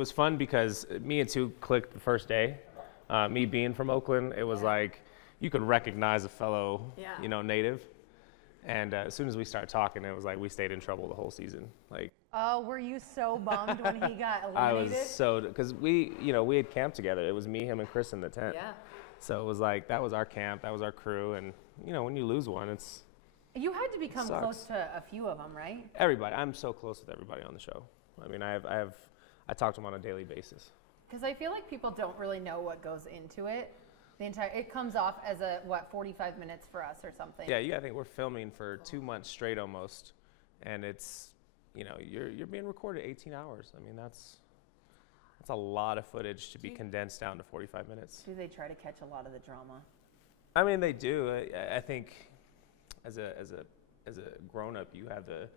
was fun because me and Two clicked the first day. Me being from Oakland, it was like you could recognize a fellow, native. And as soon as we started talking, it was like we stayed in trouble the whole season. Like, oh, were you so bummed when he got eliminated? I was so, because we had camped together. It was me, him, and Chris in the tent. Yeah. So it was like that was our camp, that was our crew, and when you lose one, it's. You had to become close to a few of them, right? Everybody. I'm so close with everybody on the show. I mean, I talk to them on a daily basis. Because I feel like people don't really know what goes into it. It comes off as 45 minutes for us or something. Yeah, I think we're filming for 2 months straight almost, and it's, you're being recorded 18 hours. I mean, that's a lot of footage to be condensed down to 45 minutes. Do they try to catch a lot of the drama? I mean, they do. I think as a grown-up, you have the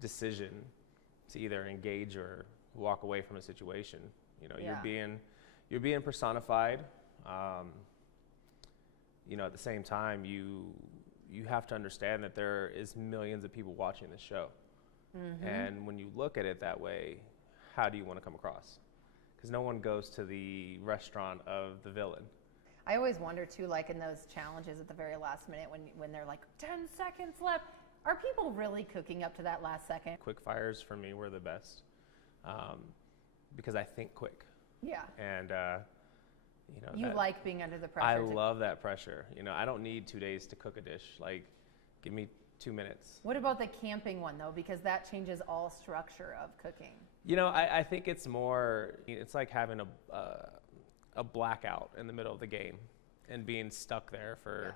decision to either engage or walk away from a situation. You're being personified. At the same time, you have to understand that there is millions of people watching this show. Mm-hmm. And when you look at it that way, how do you want to come across? Because no one goes to the restaurant of the villain. I always wonder too, like in those challenges at the very last minute when they're like 10 seconds left, are people really cooking up to that last second? Quick fires for me were the best because I think quick. Yeah. And you like being under the pressure. I love that pressure. I don't need 2 days to cook a dish. Like, give me 2 minutes. What about the camping one though? Because that changes all structure of cooking. I think it's more. It's like having a blackout in the middle of the game and being stuck there for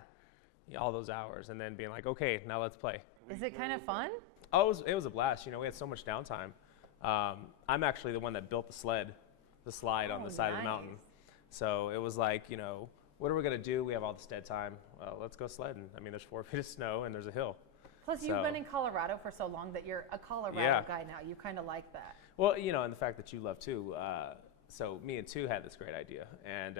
all those hours, and then being like, okay, now let's play. Is it kind of fun? Oh, it was a blast. We had so much downtime. I'm actually the one that built the slide on the side of the mountain. So it was like, what are we going to do? We have all this dead time. Well, let's go sledding. I mean, there's 4 feet of snow and there's a hill. Plus, you've been in Colorado for so long that you're a Colorado guy now. You kind of like that. Well, and the fact that you love too. So me and Two had this great idea. And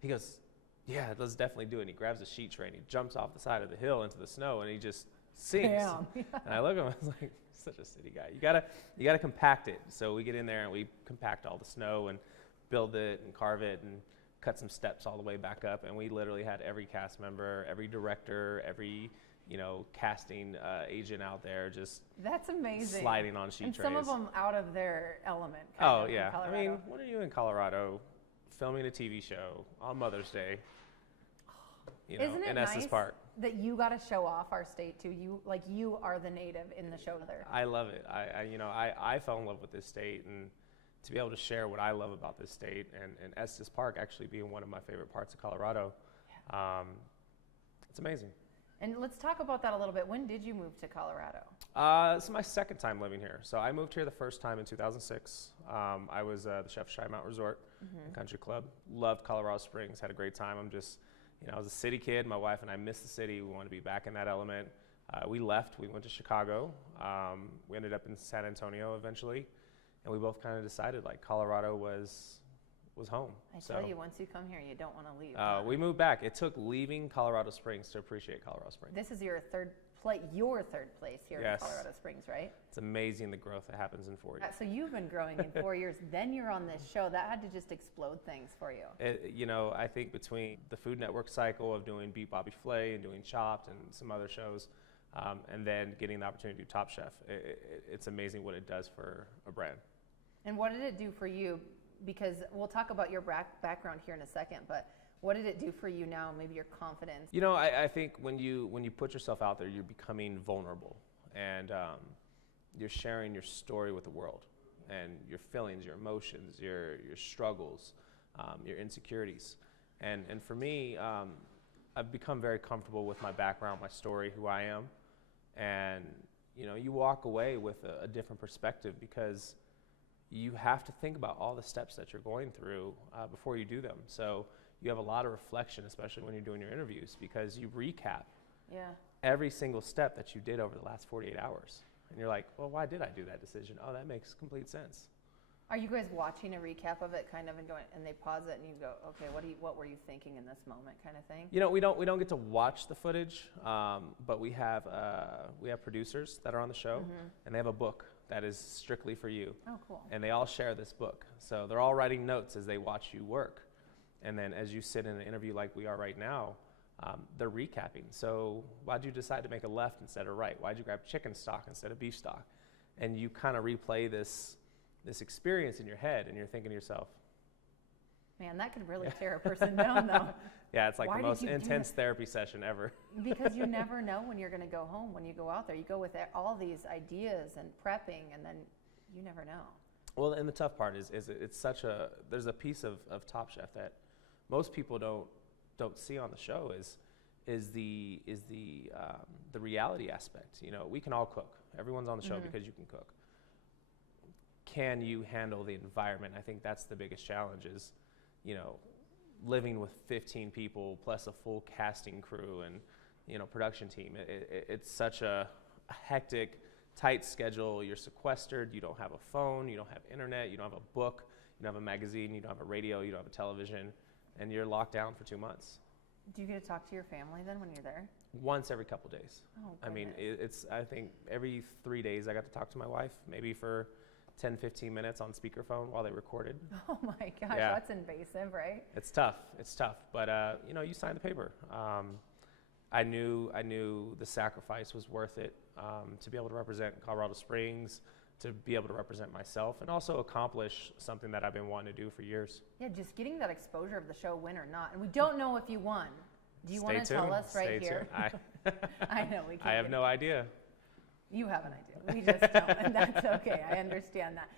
he goes, yeah, let's definitely do it. And he grabs a sheet tray and he jumps off the side of the hill into the snow and he just sinks. Damn. And I look at him, I was like, such a city guy. You gotta compact it. So we get in there and we compact all the snow and build it and carve it and cut some steps all the way back up. And we literally had every cast member, every director, every casting agent out there just that's amazing sliding on sheet trays. And some of them out of their element. Oh yeah, I mean, what are you in Colorado filming a TV show on Mother's Day? Isn't it in nice Estes Park that you got to show off our state too? You are the native in the show there. I love it. I fell in love with this state, and to be able to share what I love about this state and Estes Park actually being one of my favorite parts of Colorado, it's amazing. And let's talk about that a little bit. When did you move to Colorado? This is my second time living here. So I moved here the first time in 2006. I was the chef of Cheyenne Mountain Resort and Country Club. Loved Colorado Springs, had a great time. I was a city kid. My wife and I missed the city. We wanted to be back in that element. We left. We went to Chicago. We ended up in San Antonio eventually. And we both kind of decided like Colorado was home. I tell you, once you come here, you don't want to leave. We moved back. It took leaving Colorado Springs to appreciate Colorado Springs. This is your third place here in Colorado Springs, right? It's amazing the growth that happens in 4 years. So you've been growing in 4 years. Then you're on this show. That had to just explode things for you. I think between the Food Network cycle of doing Beat Bobby Flay and doing Chopped and some other shows, and then getting the opportunity to do Top Chef, it's amazing what it does for a brand. And what did it do for you? Because we'll talk about your background here in a second, but what did it do for you now, maybe your confidence? I think when you put yourself out there, you're becoming vulnerable, and you're sharing your story with the world, and your feelings, your emotions, your struggles, your insecurities. And for me, I've become very comfortable with my background, my story, who I am. And, you walk away with a different perspective because you have to think about all the steps that you're going through before you do them. So you have a lot of reflection, especially when you're doing your interviews, because you recap every single step that you did over the last 48 hours. And you're like, well, why did I do that decision? Oh, that makes complete sense. Are you guys watching a recap of it kind of and going, and they pause it and you go, okay, what were you thinking in this moment kind of thing? We don't get to watch the footage, but we have producers that are on the show, and they have a book that is strictly for you. Oh, cool. And they all share this book. So they're all writing notes as they watch you work. And then as you sit in an interview like we are right now, they're recapping. So why'd you decide to make a left instead of right? Why'd you grab chicken stock instead of beef stock? And you kind of replay this experience in your head, and you're thinking to yourself, man, that could really tear a person down, though. Yeah, it's like Why the did most you do intense it? therapy session ever. Because you never know when you're going to go home when you go out there. You go with all these ideas and prepping, and then you never know. Well, and the tough part is it's there's a piece of Top Chef that most people don't see on the show is the reality aspect. You know, we can all cook. Everyone's on the show because you can cook. Can you handle the environment? I think that's the biggest challenge is, you know, living with 15 people plus a full casting crew and, you know, production team. It's such a hectic, tight schedule. You're sequestered. You don't have a phone. You don't have internet. You don't have a book. You don't have a magazine. You don't have a radio. You don't have a television. And you're locked down for 2 months. Do you get to talk to your family then when you're there? Once every couple days. Oh, I mean, goodness. I think every 3 days I got to talk to my wife, maybe for 10, 15 minutes on speakerphone while they recorded. Oh my gosh, Yeah. That's invasive, right? It's tough. But you know, you sign the paper. I knew the sacrifice was worth it to be able to represent Colorado Springs, to be able to represent myself, and also accomplish something that I've been wanting to do for years. Yeah, just getting that exposure of the show, win or not. And we don't know if you won. Do you want to tell us right here? I know we can't. I have no idea. You have an idea. We just don't, and that's okay. I understand that.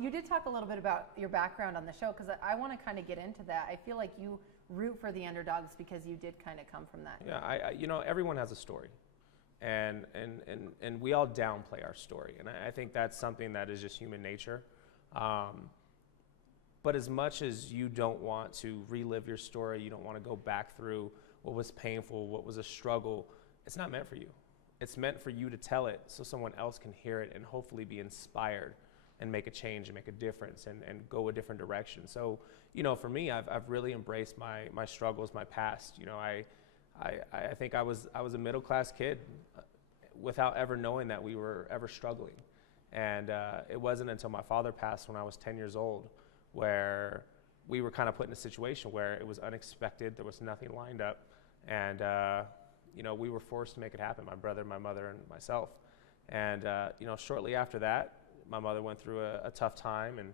You did talk a little bit about your background on the show, because I want to kind of get into that. I feel like you root for the underdogs because you did kind of come from that. Yeah, you know, everyone has a story, and we all downplay our story, and I think that's something that is just human nature. But as much as you don't want to relive your story, you don't want to go back through what was painful, what was a struggle, it's not meant for you. It's meant for you to tell it so someone else can hear it and hopefully be inspired and make a change and make a difference and go a different direction. So, you know, for me, I've really embraced my struggles, my past. You know, I think I was a middle-class kid without ever knowing that we were ever struggling. And it wasn't until my father passed when I was 10 years old where we were kind of put in a situation where it was unexpected, there was nothing lined up, and you know, we were forced to make it happen, my brother, my mother, and myself. And, you know, shortly after that, my mother went through a tough time and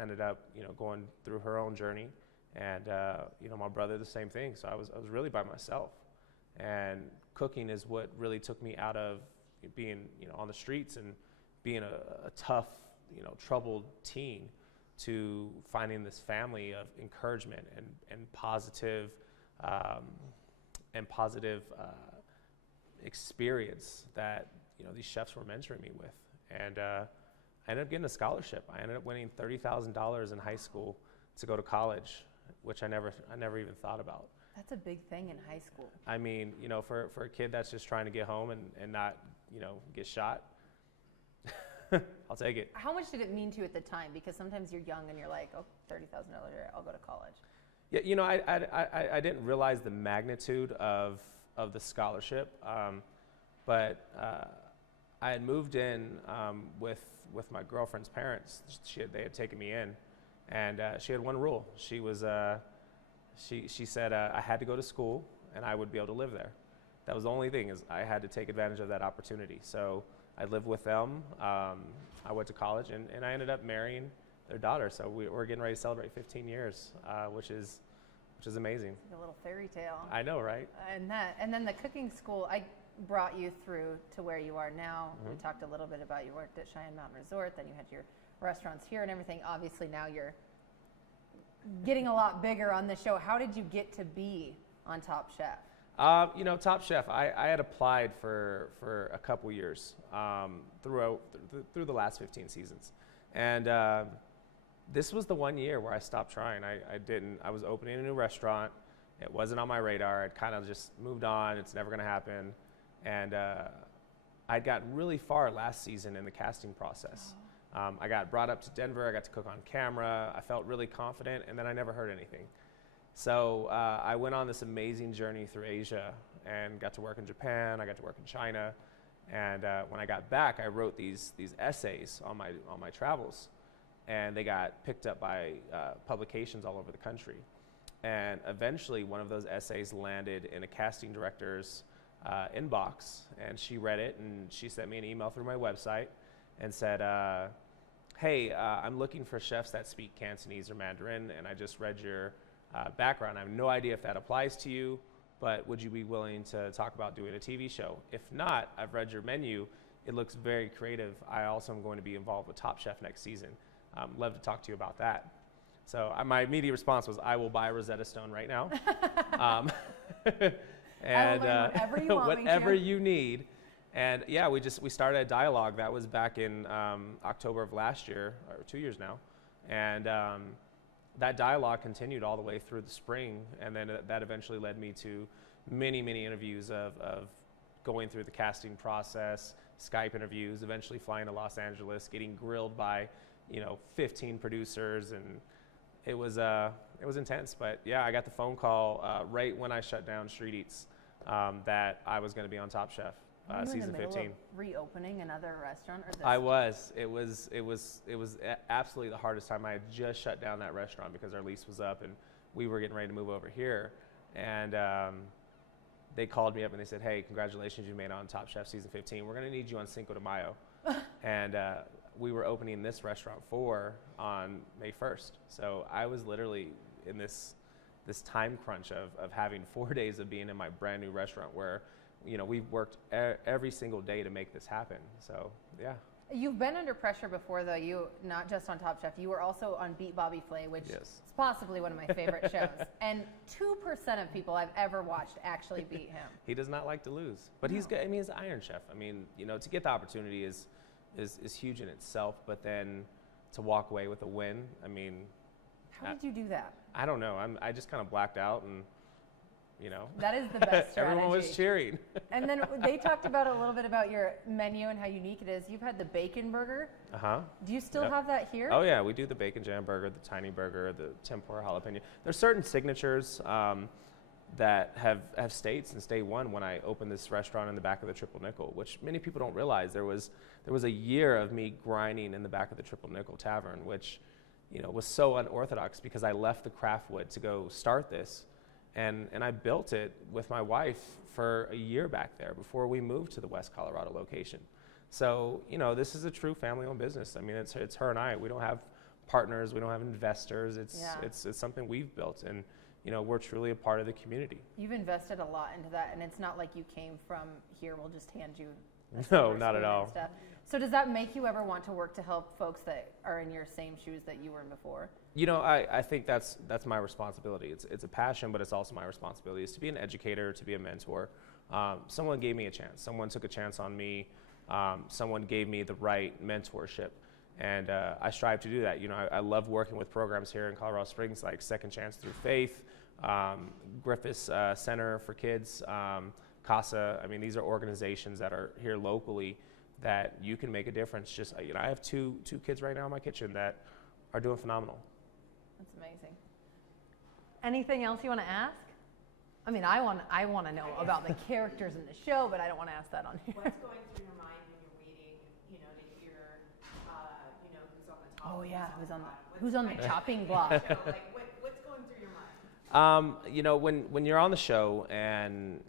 ended up, you know, going through her own journey. And, you know, my brother, the same thing. So I was really by myself. And cooking is what really took me out of being, you know, on the streets and being a tough, you know, troubled teen to finding this family of encouragement and positive experience that, you know, these chefs were mentoring me with. And I ended up getting a scholarship. I ended up winning $30,000 in high school to go to college, which I never even thought about. That's a big thing in high school. I mean, you know, for a kid that's just trying to get home and not, you know, get shot, I'll take it. How much did it mean to you at the time? Because sometimes you're young and you're like, oh, $30,000, I'll go to college. Yeah, you know, I didn't realize the magnitude of the scholarship, but I had moved in with my girlfriend's parents. They had taken me in, and she had one rule. She was she said I had to go to school and I would be able to live there. That was the only thing, is I had to take advantage of that opportunity. So I lived with them. I went to college and I ended up marrying their daughter. So we're getting ready to celebrate 15 years, which is amazing. It's like a little fairy tale. I know, right? And then the cooking school, I brought you through to where you are now. Mm-hmm. We talked a little bit about you worked at Cheyenne Mountain Resort, then you had your restaurants here and everything. Obviously now you're getting a lot bigger on the show. How did you get to be on Top Chef? You know, Top Chef, I had applied for a couple years through the last 15 seasons. And this was the one year where I stopped trying. I was opening a new restaurant. It wasn't on my radar. I'd kind of just moved on. It's never going to happen. And I'd gotten really far last season in the casting process. I got brought up to Denver. I got to cook on camera. I felt really confident, and then I never heard anything. So I went on this amazing journey through Asia and got to work in Japan. I got to work in China. And when I got back, I wrote these essays on my travels, and they got picked up by publications all over the country. And eventually, one of those essays landed in a casting director's inbox, and she read it, and she sent me an email through my website and said, hey, I'm looking for chefs that speak Cantonese or Mandarin, and I just read your background. I have no idea if that applies to you, but would you be willing to talk about doing a TV show? If not, I've read your menu. It looks very creative. I also am going to be involved with Top Chef next season. Love to talk to you about that. So my immediate response was, I will buy a Rosetta Stone right now. And whatever you want whatever you need. And yeah, we started a dialogue. That was back in October of last year, or 2 years now. And that dialogue continued all the way through the spring. And then that eventually led me to many, many interviews of going through the casting process, Skype interviews, eventually flying to Los Angeles, getting grilled by, 15 producers. And it was intense. But yeah, I got the phone call right when I shut down Street Eats that I was going to be on Top Chef. Season 15. Of reopening another restaurant, or this? I was. It was absolutely the hardest time. I had just shut down that restaurant because our lease was up, and we were getting ready to move over here. And they called me up and they said, "Hey, congratulations, you made it on Top Chef season 15. We're going to need you on Cinco de Mayo." And we were opening this restaurant on May 1st. So I was literally in this time crunch of having 4 days of being in my brand new restaurant where we've worked every single day to make this happen. So, yeah. You've been under pressure before, though. You, not just on Top Chef, you were also on Beat Bobby Flay, which is possibly one of my favorite shows. And 2% of people I've ever watched actually beat him. He does not like to lose. But he's good. I mean, he's an Iron Chef. I mean, to get the opportunity is huge in itself. But then to walk away with a win, I mean. How did you do that? I don't know. I just kind of blacked out and. That is the best strategy. Everyone was cheering. And then they talked about a little bit about your menu and how unique it is. You've had the bacon burger. Uh-huh. Do you still have that here? Oh, yeah. We do the bacon jam burger, the tiny burger, the tempura jalapeno. There's certain signatures that have stayed since day one when I opened this restaurant in the back of the Triple Nickel, which many people don't realize. There was a year of me grinding in the back of the Triple Nickel Tavern, which was so unorthodox because I left the Craftwood to go start this. And I built it with my wife for a year back there before we moved to the West Colorado location. So, this is a true family-owned business. I mean, it's her and I. We don't have partners. We don't have investors. It's something we've built, and we're truly a part of the community. You've invested a lot into that, and it's not like you came from here. We'll just hand you. No, not at all. Stuff. So does that make you ever want to work to help folks that are in your same shoes that you were in before? I think that's my responsibility. It's a passion, but it's also my responsibility is to be an educator, to be a mentor. Someone gave me a chance. Someone took a chance on me. Someone gave me the right mentorship, and I strive to do that. I love working with programs here in Colorado Springs like Second Chance Through Faith, Griffiths Center for Kids, CASA. I mean, these are organizations that are here locally that you can make a difference. Just I have two kids right now in my kitchen that are doing phenomenal. That's amazing. Anything else you want to ask? I mean, I want to know about the characters in the show, but I don't want to ask that on here. What's going through your mind when you're waiting, to hear, who's on the top? Oh yeah, who's on the chopping block? What's going through your mind? When you're on the show and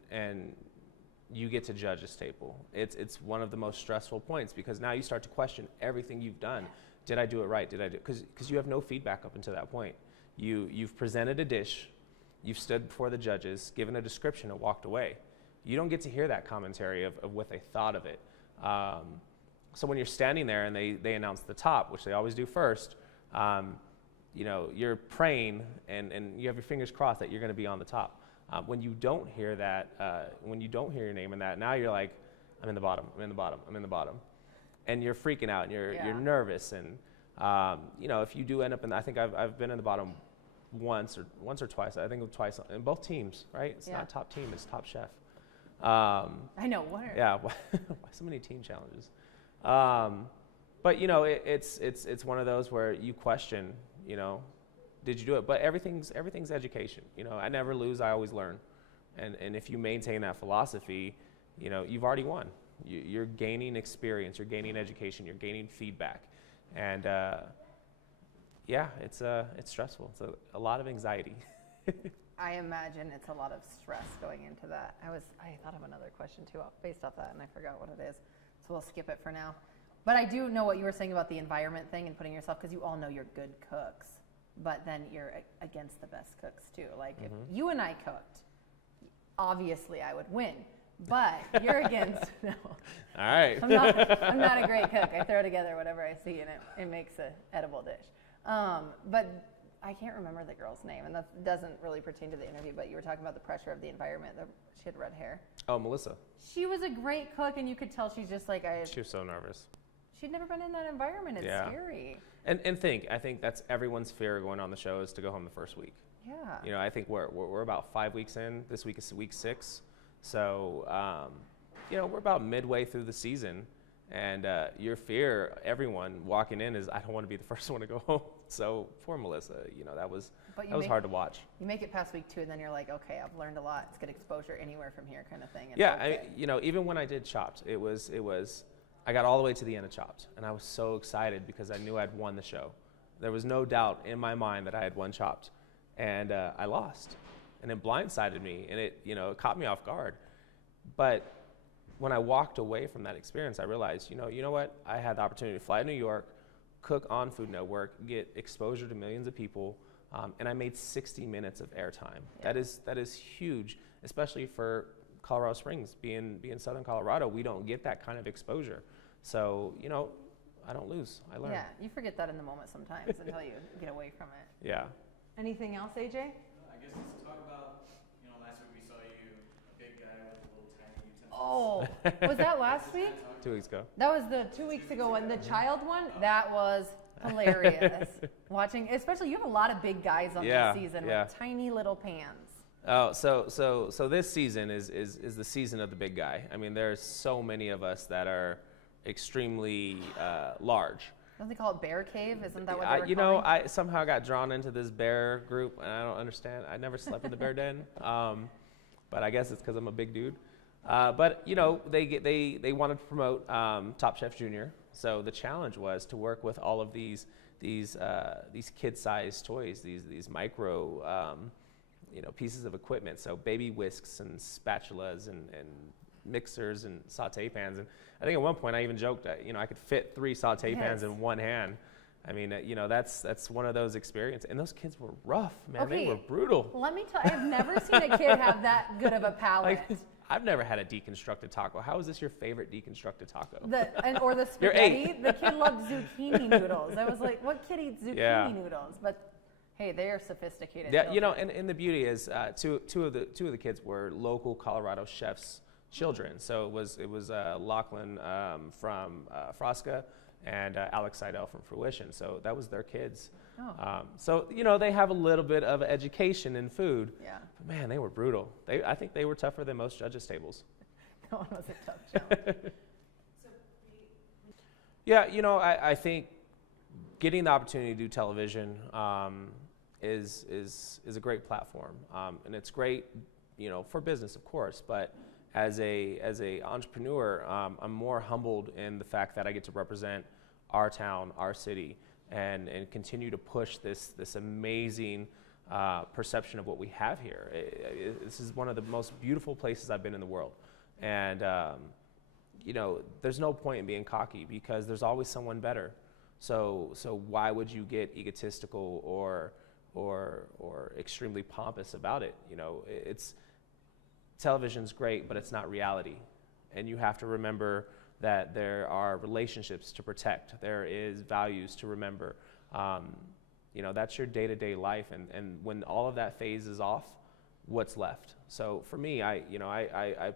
you get to judge this table, it's one of the most stressful points because now you start to question everything you've done. Did I do it right? Did I do? Because you have no feedback up until that point. You've presented a dish, you've stood before the judges, given a description, and walked away. You don't get to hear that commentary of what they thought of it. So when you're standing there and they announce the top, which they always do first, you're praying and you have your fingers crossed that you're going to be on the top. When you don't hear that, when you don't hear your name in that, now you're like, I'm in the bottom, I'm in the bottom, I'm in the bottom. And you're freaking out and you're nervous. And, if you do end up I think I've been in the bottom once or twice. I think twice in both teams, right? It's not top team, it's Top Chef. I know. Yeah. Why so many team challenges? But it's one of those where you question, did you do it? But everything's education. I never lose, I always learn. And if you maintain that philosophy, you've already won. You're gaining experience, you're gaining education, you're gaining feedback, and yeah, it's stressful. It's a lot of anxiety. I imagine it's a lot of stress going into that. I thought of another question too based off that, and I forgot what it is, so we'll skip it for now. But I do know what you were saying about the environment thing and putting yourself, because you all know you're good cooks, but then you're against the best cooks too. Like if you and I cooked, obviously I would win, but you're against. No, All right. I'm not a great cook. I throw together whatever I see, and it makes an edible dish. But I can't remember the girl's name, and that doesn't really pertain to the interview, but you were talking about the pressure of the environment. She had red hair. Oh, Melissa. She was a great cook, and you could tell she's just like, She was so nervous. she'd never been in that environment. It's scary. And I think that's everyone's fear going on the show is to go home the first week. Yeah. You know, I think we're about 5 weeks in. This week is week 6. So, you know, we're about midway through the season. And your fear, everyone walking in, is I don't want to be the first one to go home. So poor Melissa, you know, that was hard to watch. You make it past week 2, and then you're like, okay, I've learned a lot. It's good exposure anywhere from here, kind of thing. And Yeah, you know, even when I did Chopped, it was I got all the way to the end of Chopped, and I was so excited because I knew I'd won the show. There was no doubt in my mind that I had won Chopped, and I lost, and it blindsided me, and it caught me off guard. But when I walked away from that experience, I realized, you know what? I had the opportunity to fly to New York, cook on Food Network, get exposure to millions of people, and I made 60 minutes of airtime. Yeah. That is huge, especially for Colorado Springs. Being Southern Colorado, we don't get that kind of exposure. So, you know, I don't lose. I learn. Yeah, you forget that in the moment sometimes until you get away from it. Yeah. Anything else, AJ? I guess let's talk about, last week we saw you, a big guy with a little tiny utensils. Oh, was that last week? 2 weeks ago. That was the 2 weeks ago one. The child one, that was hilarious. Watching, especially you have a lot of big guys on this season with tiny little pans. Oh, so this season is the season of the big guy. I mean, there's so many of us that are extremely large. Don't they call it bear cave? Isn't that what they were calling? I somehow got drawn into this bear group, and I don't understand. I never slept in the bear den, but I guess it's because I'm a big dude. But they wanted to promote Top Chef Junior, so the challenge was to work with all of these kid-sized toys, these micro pieces of equipment. So baby whisks and spatulas and mixers and saute pans. And I think at one point I even joked that I could fit 3 saute pans in one hand. I mean, that's one of those experiences. And those kids were rough, man. Okay. They were brutal. Let me tell you, I've never seen a kid have that good of a palate. I've never had a deconstructed taco. How is this your favorite deconstructed taco? Or the spaghetti. The kid loved zucchini noodles. I was like, what kid eats zucchini noodles? But hey, they are sophisticated. Yeah, and the beauty is two of the kids were local Colorado chefs' children. So it was Lachlan from Frasca and Alex Seidel from Fruition. So that was their kids. Oh. So they have a little bit of education in food. Yeah. But man, they were brutal. I think they were tougher than most judges' tables. That one was a tough challenge. Yeah, I think getting the opportunity to do television is a great platform, and it's great, for business, of course. But as a entrepreneur, I'm more humbled in the fact that I get to represent our town, our city, and continue to push this amazing perception of what we have here. This is one of the most beautiful places I've been in the world, and there's no point in being cocky because there's always someone better. So why would you get egotistical or extremely pompous about it? Television's great, but it's not reality, and you have to remember that there are relationships to protect. There is values to remember. That's your day-to-day life, and when all of that phases off, what's left? So for me, I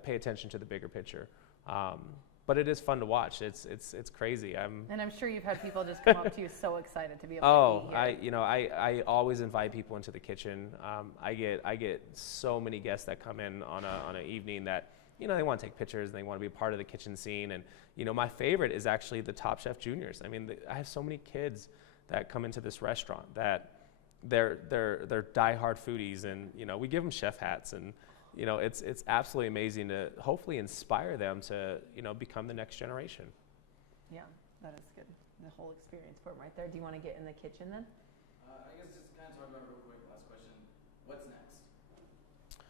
pay attention to the bigger picture. But it is fun to watch. It's crazy. And I'm sure you've had people just come up to you so excited to be able to be here. I always invite people into the kitchen. I get so many guests that come in on an evening that they want to take pictures and they want to be a part of the kitchen scene. And my favorite is actually the Top Chef Juniors. I mean, I have so many kids that come into this restaurant that they're diehard foodies, and we give them chef hats, and it's absolutely amazing to hopefully inspire them to, become the next generation. Yeah, that is good. The whole experience for them right there. Do you want to get in the kitchen then? I guess just kind of talk about real quick, last question. What's next?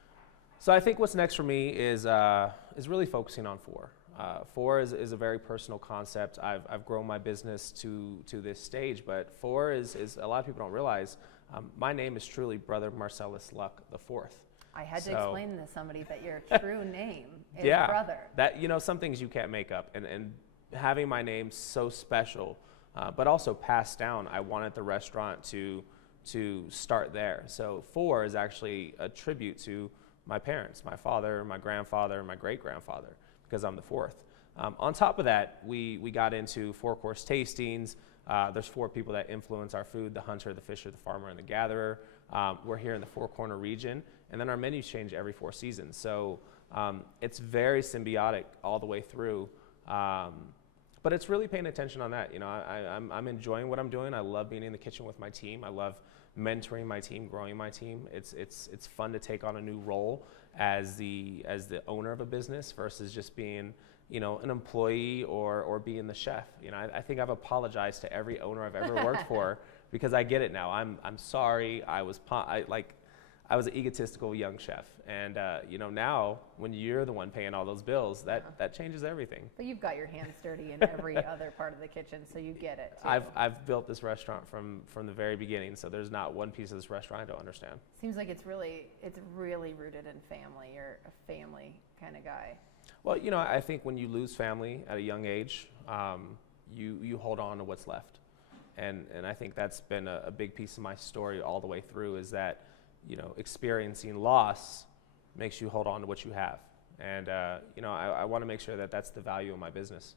So I think what's next for me is really focusing on four. Four is a very personal concept. I've grown my business to this stage, but four is a lot of people don't realize. My name is truly Brother Marcellus Luck the Fourth. I had to So- explain to somebody that your true name is Yeah, Brother. that some things you can't make up, and having my name so special, but also passed down. I wanted the restaurant to start there. So four is actually a tribute to my parents, my father, my grandfather, and my great-grandfather, because I'm the fourth. On top of that, we got into four-course tastings. There's four people that influence our food: the hunter, the fisher, the farmer, and the gatherer. We're here in the Four Corner region, and then our menus change every 4 seasons. So it's very symbiotic all the way through. But it's really paying attention on that. I'm enjoying what I'm doing. I love being in the kitchen with my team. I love mentoring my team, growing my team. It's fun to take on a new role as the owner of a business versus just being an employee or being the chef. I think I've apologized to every owner I've ever worked for because I get it now. I'm sorry. I was an egotistical young chef, and now when you're the one paying all those bills, that changes everything. But you've got your hands dirty in every other part of the kitchen, so you get it too. I've built this restaurant from the very beginning, so there's not one piece of this restaurant I don't understand. Seems like it's really rooted in family. You're a family kind of guy. Well, I think when you lose family at a young age, you hold on to what's left, and I think that's been a big piece of my story all the way through, is that experiencing loss makes you hold on to what you have. And, I want to make sure that that's the value of my business.